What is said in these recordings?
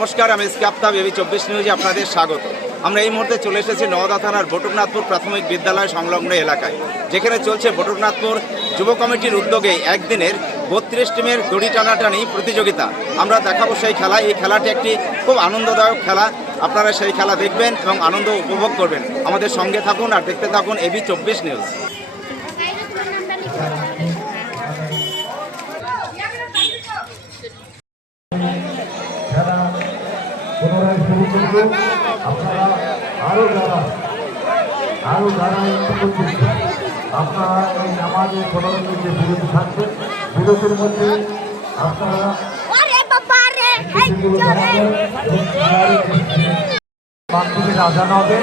নমস্কার, আমি স্কাপ্তা বেবি চব্বিশ নিউজে আপনাদের স্বাগত। আমরা এই মুহূর্তে চলে এসেছি নওদা থানার বটুকনাথপুর প্রাথমিক বিদ্যালয় সংলগ্ন এলাকায়, যেখানে চলছে বটুকনাথপুর যুব কমিটির উদ্যোগে একদিনের বত্রিশ টিমের দড়ি টানাটানি প্রতিযোগিতা। আমরা দেখাবো সেই খেলা। এই খেলাটি একটি খুব আনন্দদায়ক খেলা। আপনারা সেই খেলা দেখবেন এবং আনন্দ উপভোগ করবেন। আমাদের সঙ্গে থাকুন আর দেখতে থাকুন এবি চব্বিশ নিউজ। করব আপনারা আরও যারা আরও যারা আপনারা এই আমাদের পনেরো মিনিটে বিরতি থাকবেন বিরতির মধ্যে আপনারা আরে বাবা রে এই চলে মাধ্যমে আজান হবে।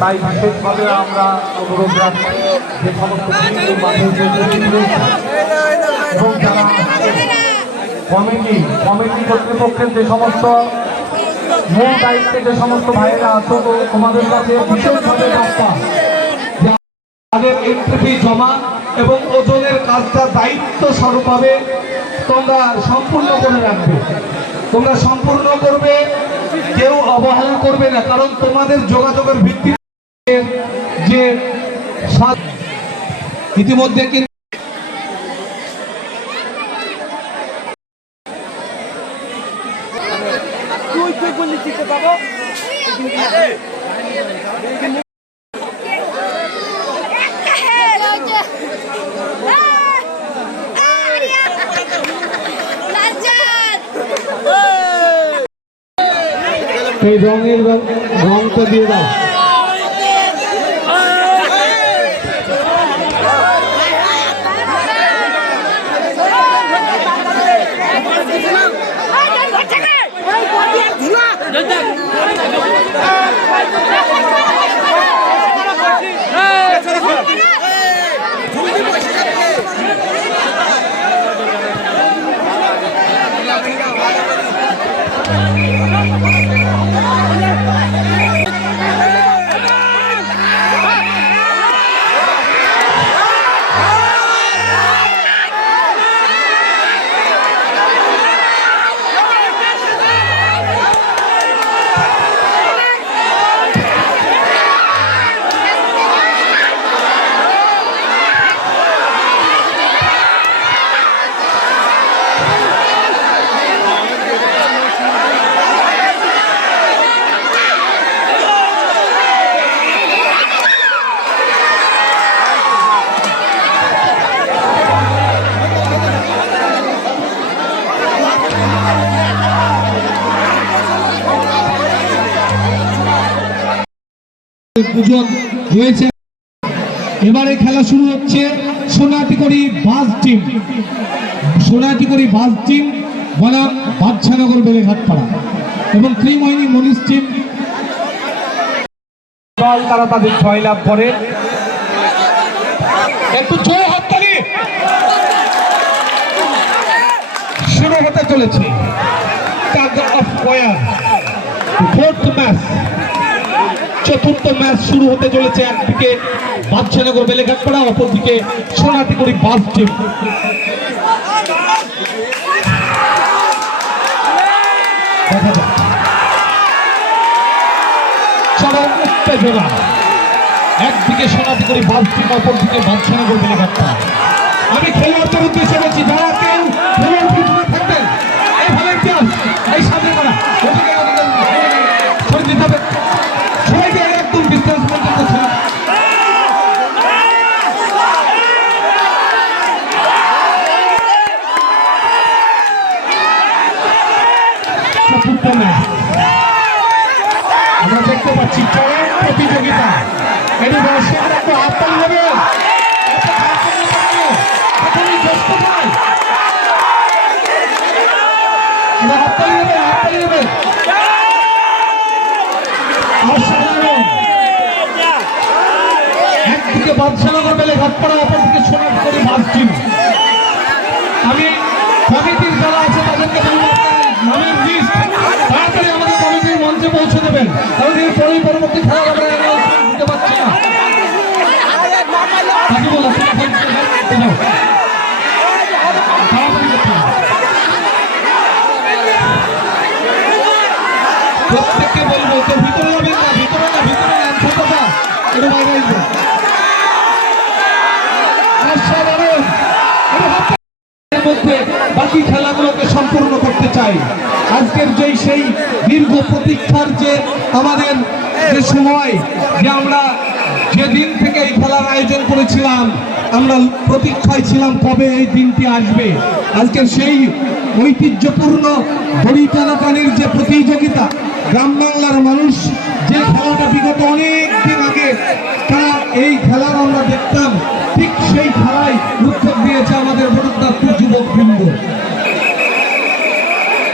তাই বিশেষভাবে আমরা অনুরোধ রাখছি যে সমস্ত এবং যারা কমিটি কমিটি কর্তৃপক্ষের যে সমস্ত মূল দায়িত্বে যে সমস্ত ভাইয়েরা তোমাদের কাছে বিশেষভাবে তাদের এন্ট্রি জমা এবং ওজনের কাজটা দায়িত্ব স্বরূপভাবে তোমরা সম্পূর্ণ করে রাখবে। তোমরা সম্পূর্ণ করবে, কেউ অবহেলা করবে না, কারণ তোমাদের যোগাযোগের ভিত্তিতে যে ইতিমধ্যে কিন্তু এই রঙের রংটা দিয়ে দাও। পুজো হয়েছে। এবারে খেলা শুরু হচ্ছে সোনাটিকরি বাস টিম। সোনাটিকরি বাস টিম বনাম বাদশানগর বেলেঘাটপাড়া এবং ত্রিমোহিনী মনীষ টিম। দল তারা তাদের ছয় লাভ করে। একটু জোর হাততালি। শুরু হতে চলেছে। Tug of war fourth match চতুর্থ ম্যাচ শুরু হতে চলেছে একদিকে বাদশানগর বেলেঘাটপাড়া, অপরদিকে সোনাটিকরি বাস টিম একদিকে সোনাটি করে বাঁধছি অপরদিকে বাদশানগর বেলেঘাটটা আমি খেলোয়াড়দের উদ্দেশ্যে বলছি, যারা কেউ খেলোয়াড় আমরা দেখতে পাচ্ছি চরম প্রতিযোগিতা। এটি দর্শকরা একটু হাততালি দেবে হাততালি দেবে হাততালি দেবে অসাধারণ। একদিকে বাদশানগর বেলে ঘাটপাড়া করে ভাবছিল আমি কমিটির যারা আছে তাদেরকে বলব প্রত্যেককে বলব, তো ভিতরে যাবেন না, ভিতরে না ভিতরে না ছোটটা এটা বাইরে এর মধ্যে বাকি খেলাগুলোকে সম্পূর্ণ করতে চাই। আজকের যেই সেই দীর্ঘ প্রতীক্ষার যে আমাদের যে সময়, যে আমরা যে দিন থেকে এই খেলার আয়োজন করেছিলাম, আমরা প্রতীক্ষায় ছিলাম কবে এই দিনটি আসবে। আজকের সেই ঐতিহ্যপূর্ণ দড়ি যে প্রতিযোগিতা, গ্রাম বাংলার মানুষ যে খেলাটা বিগত অনেক দিন আগে তারা এই খেলার আমরা দেখতাম, ঠিক সেই খেলায় উদ্যোগ দিয়েছে আমাদের বরুদ্দাপুর যুবক বৃন্দ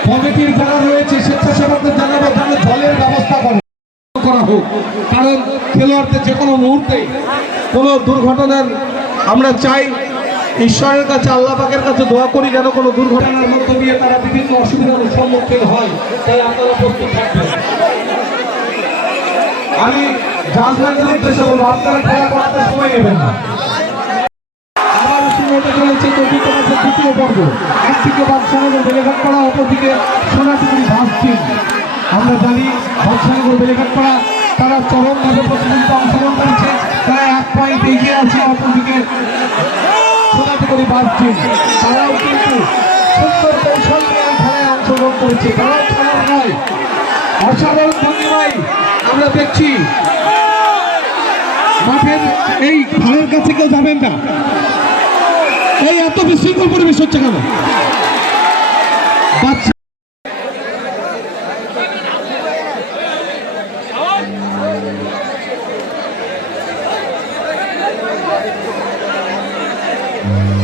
কমিটির যারা রয়েছে, স্বেচ্ছাসেবকদের জানাব যেন জলের ব্যবস্থা করে করা হোক। কারণ খেলোয়াড়দের যে কোনো মুহূর্তে কোনো দুর্ঘটনার আমরা চাই ঈশ্বরের কাছে, আল্লাহ পাকের কাছে দোয়া করি যেন কোনো দুর্ঘটনার মধ্য দিয়ে তারা বিভিন্ন অসুবিধার সম্মুখীন হয়। তাই আপনারা প্রস্তুত থাকবেন। আমি জাজমেন্টের উদ্দেশ্যে বলব, আপনারা খেলা করাতে সময় নেবেন না। চলেছে আমরা জানি তারা করেছে। তারা এক পয়েন্ট এগিয়ে আছে, অপরদিকে তারাও কিন্তু সুন্দর কৌশল নিয়ে খেলায় অংশগ্রহণ করেছে। খেলার অসাধারণ আমরা দেখছি মাঠের এই ঘরের কাছে কেউ যাবেন না। এই এত বিশৃঙ্খল পরিবেশ হচ্ছে কেন? Thank you.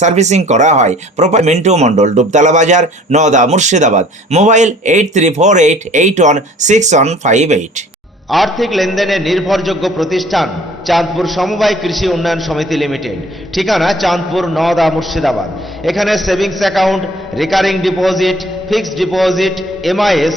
সার্ভিসিং করা হয়। প্রপার মিন্টু মণ্ডল, ডুবতলা বাজার, Naoda, Murshidabad. Mobile eight three four eight eight one six one five eight. আর্থিক লেনদেনের নির্ভরযোগ্য প্রতিষ্ঠান চাঁদপুর সমবায় কৃষি উন্নয়ন সমিতি লিমিটেড। ঠিকানা চাঁদপুর, নওদা, মুর্শিদাবাদ। এখানে savings account, recurring deposit, fixed deposit, MIS